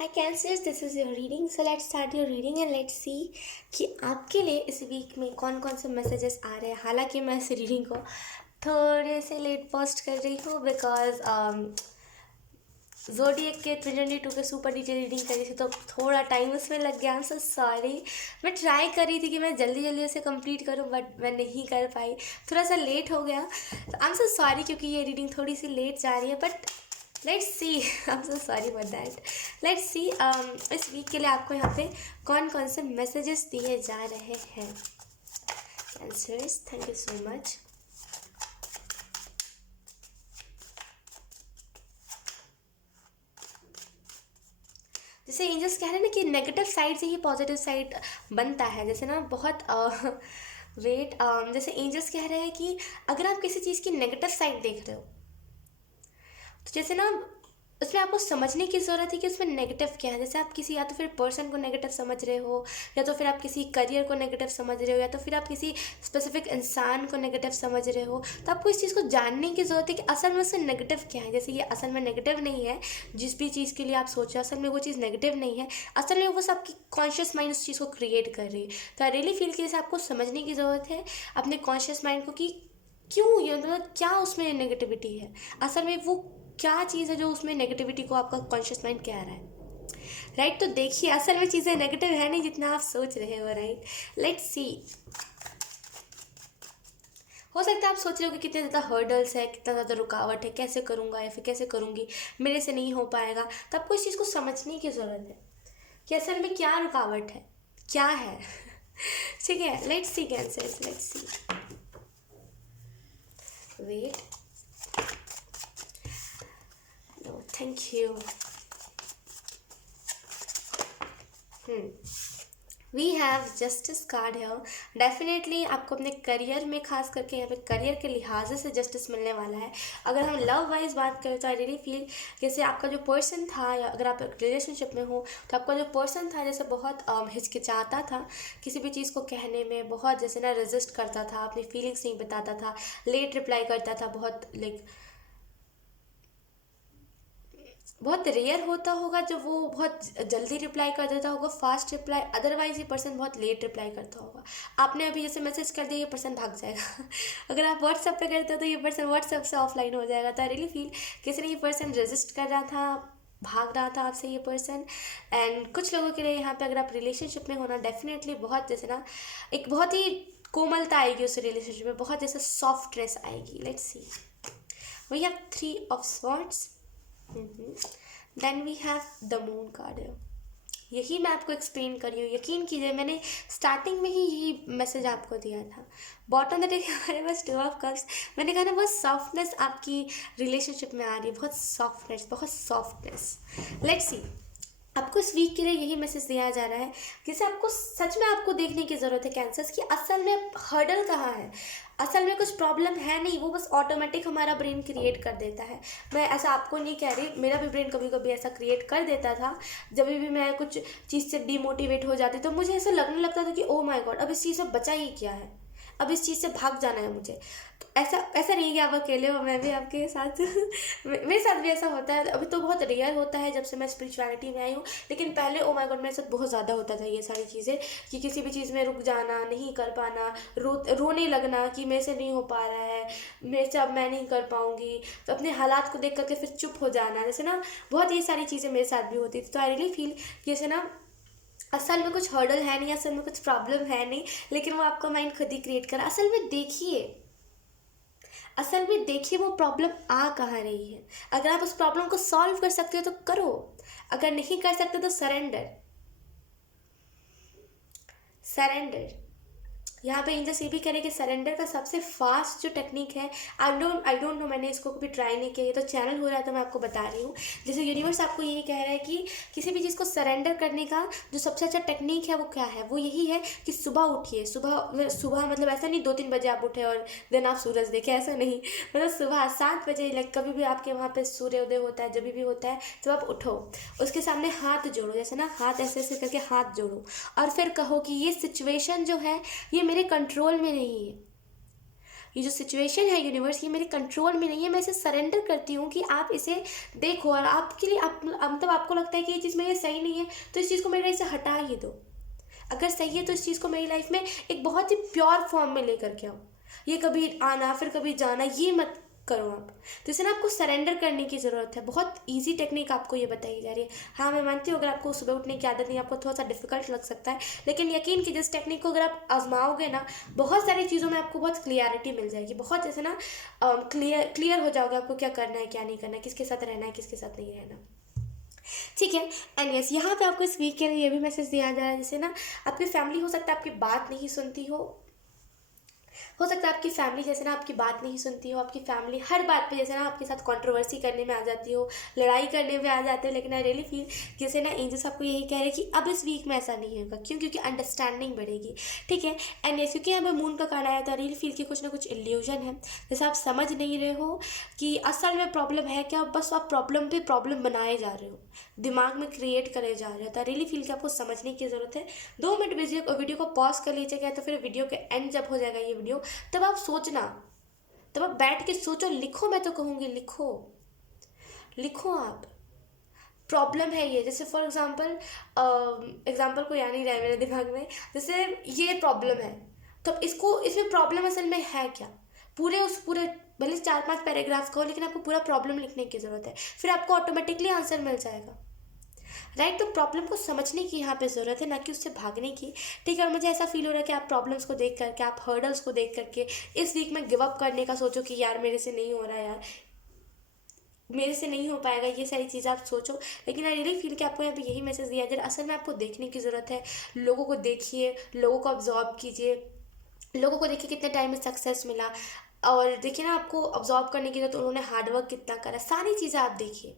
Hi Cancers, this is your reading. So let's start your reading and let's see कि आपके लिए इस week में कौन कौन से मैसेजेस आ रहे हैं. हालांकि मैं इस रीडिंग को थोड़े से लेट पोस्ट कर रही हूँ बिकॉज ज़ोडिएक के 2022 के सुपर डिटेल रीडिंग करी थी तो थोड़ा टाइम उसमें लग गया. I am so sorry. मैं ट्राई कर रही थी कि मैं जल्दी जल्दी उसे कंप्लीट करूं बट मैं नहीं कर पाई. थोड़ा सा लेट हो गया. आई एम सो सॉरी क्योंकि ये रीडिंग थोड़ी सी लेट जा रही है but let's see. I am so sorry for that. Let's see इस वीक के लिए आपको यहाँ पे कौन कौन से मैसेजेस दिए जा रहे हैं. Answers, thank you so much. जैसे एंजल्स कह रहे हैं ना कि नेगेटिव साइड से ही पॉजिटिव साइड बनता है. जैसे ना बहुत वेट जैसे एंजल्स कह रहे हैं कि अगर आप किसी चीज़ की नेगेटिव साइड देख रहे हो तो जैसे ना उसमें आपको समझने की ज़रूरत है कि उसमें नेगेटिव क्या है. जैसे आप किसी या तो फिर पर्सन को नेगेटिव समझ रहे हो या तो फिर आप किसी करियर को नेगेटिव समझ रहे हो या तो फिर आप किसी स्पेसिफिक इंसान को नेगेटिव समझ रहे हो तो आपको इस चीज़ को जानने की ज़रूरत है कि असल में उसमें नेगेटिव क्या है. जैसे ये असल में नेगेटिव नहीं है. जिस भी चीज़ के लिए आप सोच रहे हो असल में वो चीज़ नेगेटिव नहीं है. असल में वो आपकी कॉन्शियस माइंड उस चीज़ को क्रिएट कर रही है. तो आई रियली फील कि जैसे आपको समझने की ज़रूरत है अपने कॉन्शियस माइंड को कि क्यों ये मतलब क्या उसमें नेगेटिविटी है. असल में वो क्या चीज़ है जो उसमें नेगेटिविटी को आपका कॉन्शियस माइंड कह रहा है. राइट. तो देखिए असल में चीज़ें नेगेटिव है नहीं जितना आप सोच रहे हो. राइट. Let's see. हो सकता है आप सोच रहे हो कि कितने ज़्यादा हर्डल्स है, कितना ज़्यादा रुकावट है, कैसे करूँगा या फिर कैसे करूँगी, मेरे से नहीं हो पाएगा. तो आपको इस चीज़ को समझने की ज़रूरत है कि असल में क्या रुकावट है, क्या है. ठीक है. Let's see Cancer. Let's see. Wait. No, thank you. We have justice card है. डेफिनेटली आपको अपने करियर में खास करके यहाँ पे करियर के लिहाज से जस्टिस मिलने वाला है. अगर हम लव वाइज बात करें तो आई रियली फील जैसे आपका जो पर्सन था या अगर आप रिलेशनशिप में हो तो आपका जो पर्सन था जैसे बहुत हिचकिचाता था किसी भी चीज़ को कहने में. बहुत जैसे ना रेजिस्ट करता था, अपनी फीलिंग्स नहीं बताता था, लेट रिप्लाई करता था. बहुत रेयर होता होगा जब वो बहुत जल्दी रिप्लाई कर देता होगा, फास्ट रिप्लाई. अदरवाइज ये पर्सन बहुत लेट रिप्लाई करता होगा. आपने अभी जैसे मैसेज कर दिया ये पर्सन भाग जाएगा. अगर आप व्हाट्सएप पे करते हो तो ये पर्सन व्हाट्सएप से ऑफलाइन हो जाएगा. तो आई रियली फील किसी ने ये पर्सन रेजिस्ट कर रहा था, भाग रहा था आपसे ये पर्सन. एंड कुछ लोगों के लिए यहाँ पे अगर आप रिलेशनशिप में होना डेफिनेटली बहुत जैसे ना एक बहुत ही कोमलता आएगी उस रिलेशनशिप में, बहुत जैसे सॉफ्टनेस आएगी. Let's see. We have 3 of swords. Then we have the moon card. यही मैं आपको एक्सप्लेन कर रही हूँ. यकीन कीजिए मैंने स्टार्टिंग में ही यही मैसेज आपको दिया था. बॉटम द डेक हमारे पास 2 ऑफ कप्स. मैंने कहा ना बहुत सॉफ्टनेस आपकी रिलेशनशिप में आ रही है, बहुत सॉफ्टनेस, बहुत सॉफ्टनेस. Let's see. आपको इस वीक के लिए यही मैसेज दिया जा रहा है जिसे आपको सच में आपको देखने की ज़रूरत है कैंसर्स कि असल में हर्डल कहाँ है. असल में कुछ प्रॉब्लम है नहीं, वो बस ऑटोमेटिक हमारा ब्रेन क्रिएट कर देता है. मैं ऐसा आपको नहीं कह रही, मेरा भी ब्रेन कभी कभी ऐसा क्रिएट कर देता था. जब भी मैं कुछ चीज़ से डिमोटिवेट हो जाती तो मुझे ऐसा लगने लगता था कि ओ माय गॉड अब इस चीज़ से बचा ही क्या है, अब इस चीज़ से भाग जाना है मुझे. तो ऐसा ऐसा नहीं है कि आप अकेले हो, मैं भी आपके साथ मेरे साथ भी ऐसा होता है. अभी तो बहुत रेयर होता है जब से मैं स्पिरिचुअलिटी में आई हूँ, लेकिन पहले ओ माय गॉड मेरे साथ बहुत ज़्यादा होता था ये सारी चीज़ें कि किसी भी चीज़ में रुक जाना, नहीं कर पाना, रोने लगना कि मेरे से नहीं हो पा रहा है, मेरे से अब मैं नहीं कर पाऊँगी. तो अपने हालात को देख करके फिर चुप हो जाना. जैसे ना बहुत ये सारी चीज़ें मेरे साथ भी होती थी. तो आई रियली फील जैसे ना असल में कुछ हर्डल है नहीं, असल में कुछ प्रॉब्लम है नहीं, लेकिन वो आपका माइंड खुद ही क्रिएट करा. असल में देखिए वो प्रॉब्लम आ कहाँ रही है. अगर आप उस प्रॉब्लम को सॉल्व कर सकते हो तो करो, अगर नहीं कर सकते तो सरेंडर. सरेंडर. यहाँ पे एंजल्स ये भी कह रहे हैं कि सरेंडर का सबसे फास्ट जो टेक्निक है, आई डोंट नो, मैंने इसको कभी ट्राई नहीं किया. ये तो चैनल हो रहा है तो मैं आपको बता रही हूँ. जैसे यूनिवर्स आपको यही कह रहा है कि किसी भी चीज़ को सरेंडर करने का जो सबसे अच्छा टेक्निक है वो क्या है, वो यही है कि सुबह उठिए. सुबह सुबह मतलब ऐसा नहीं 2-3 बजे आप उठे और देन आप सूरज देखें, ऐसा नहीं. मतलब सुबह 7 बजे लाइक कभी भी आपके वहाँ पे सूर्योदय होता है, जब भी होता है तो आप उठो, उसके सामने हाथ जोड़ो. जैसे ना हाथ ऐसे ऐसे करके हाथ जोड़ो और फिर कहो कि ये सिचुएशन जो है ये मेरे कंट्रोल में नहीं है. ये जो सिचुएशन है यूनिवर्स, ये मेरे कंट्रोल में नहीं है, मैं इसे सरेंडर करती हूँ कि आप इसे देखो, और आपके लिए आप मतलब आपको लगता है कि ये चीज़ मेरे लिए सही नहीं है तो इस चीज़ को मेरे लाइफ से हटा ही दो। अगर सही है तो इस चीज़ को मेरी लाइफ में एक बहुत ही प्योर फॉर्म में लेकर के आओ। ये कभी आना फिर कभी जाना ये मत करो आप। तो इसे ना आपको सरेंडर करने की ज़रूरत है। बहुत इजी टेक्निक आपको ये बताई जा रही है। हाँ, मैं मानती हूँ अगर आपको सुबह उठने की आदत नहीं, आपको थोड़ा सा डिफिकल्ट लग सकता है, लेकिन यकीन कीजिए इस टेक्निक को अगर आप आजमाओगे ना, बहुत सारी चीज़ों में आपको बहुत क्लियरिटी मिल जाएगी। बहुत जैसे ना क्लियर हो जाओगे आपको क्या करना है क्या नहीं करना है, किसके साथ रहना है किसके साथ नहीं रहना। ठीक है। एंड यस, यहाँ पे आपको इस वीक के लिए ये भी मैसेज दिया जा रहा है, जैसे ना आपकी फैमिली हो सकता है आपकी बात नहीं सुनती हो सकता है आपकी फैमिली जैसे ना आपकी बात नहीं सुनती हो, आपकी फैमिली हर बात पे जैसे ना आपके साथ कंट्रोवर्सी करने में आ जाती हो, लड़ाई करने में आ जाते हो। लेकिन आई रियली फील जैसे ना एंजल्स आपको यही कह रहे हैं कि अब इस वीक में ऐसा नहीं होगा। क्यों? क्योंकि अंडरस्टैंडिंग बढ़ेगी। ठीक है। एंड यस, क्योंकि यहाँ पे मून का कार्ड आया तो आई रियली फील कि कुछ ना कुछ इल्यूजन है, जैसे आप समझ नहीं रहे हो कि असल में प्रॉब्लम है क्या, बस आप प्रॉब्लम पे प्रॉब्लम बनाए जा रहे हो, दिमाग में क्रिएट करे जा रहे हो। तो आई रियली फील कि आपको समझने की ज़रूरत है। 2 मिनट वीडियो को पॉज कर लीजिएगा, या तो फिर वीडियो के एंड जब हो जाएगा ये वीडियो, तब आप सोचना, तब आप बैठ के सोचो, लिखो। मैं तो कहूँगी लिखो, लिखो आप। प्रॉब्लम है ये, जैसे फॉर एग्जांपल एग्जांपल कोई आ नहीं रहा है मेरे दिमाग में, जैसे ये प्रॉब्लम है, तो इसको इसमें प्रॉब्लम असल में है क्या, पूरे भले 4-5 पैराग्राफ का हो, लेकिन आपको पूरा प्रॉब्लम लिखने की ज़रूरत है, फिर आपको ऑटोमेटिकली आंसर मिल जाएगा। राइट। तो प्रॉब्लम को समझने की यहाँ पे ज़रूरत है, ना कि उससे भागने की। ठीक है। और मुझे ऐसा फील हो रहा है कि आप प्रॉब्लम्स को देख करके, आप हर्डल्स को देख करके इस वीक में गिव अप करने का सोचो कि यार मेरे से नहीं हो रहा, यार मेरे से नहीं हो पाएगा, ये सारी चीज़ें आप सोचो। लेकिन आई रियली फील कि आपको यहाँ पे यही मैसेज दिया जाए, असल में आपको देखने की ज़रूरत है। लोगों को देखिए, लोगों को ऑब्जॉर्व कीजिए, लोगों को देखिए कितने टाइम में सक्सेस मिला, और देखिए ना आपको ऑब्जॉर्व करने की जरूरत, उन्होंने हार्डवर्क कितना करा, सारी चीज़ें आप देखिए।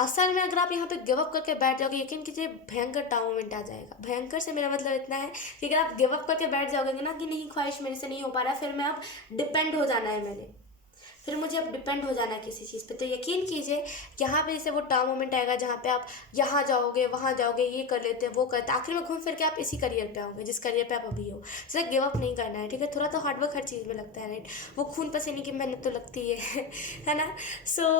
असल में अगर आप यहाँ पे गिव अप करके बैठ जाओगे, यकीन कीजिए भयंकर टाइम मोमेंट आ जाएगा। भयंकर से मेरा मतलब इतना है कि अगर आप गिव अप करके बैठ जाओगे ना कि नहीं ख्वाहिश मेरे से नहीं हो पा रहा है, फिर मैं अब डिपेंड हो जाना है मैंने, फिर मुझे अब डिपेंड हो जाना है किसी चीज़ पे। तो यकीन कीजिए यहाँ पे जैसे वो टाइम मोमेंट आएगा जहाँ पे आप यहाँ जाओगे वहाँ जाओगे, ये कर लेते हैं वो करते, आखिर में घूम फिर के आप इसी करियर पे आओगे जिस करियर पे आप अभी हो। जैसे गिव अप नहीं करना है। ठीक है। थोड़ा तो हार्डवर्क हर चीज़ में लगता है, राइट। वो खून पसीने की मेहनत तो लगती है ना। सो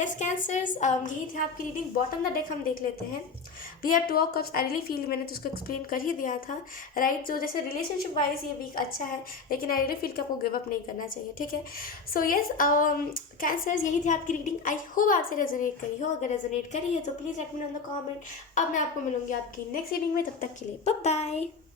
यस कैंसर्स, यही थी आपकी रीडिंग। बॉटम द डेक हम देख लेते हैं। We have 2 of cups. I really feel मैंने तो उसको एक्सप्लेन कर ही दिया था, राइट। तो जैसे रिलेशनशिप वाइज ये वीक अच्छा है, लेकिन आई रियली फील कि आपको गिव अप नहीं करना चाहिए। ठीक है। सो यस कैंसर्स, यही थी आपकी रीडिंग। आई होप आपसे रेजोनेट करी हो। अगर रेजोनेट करी है तो please let me know in the comment. अब मैं आपको मिलूंगी आपकी नेक्स्ट रीडिंग में, तब तक के लिए बाय बाय।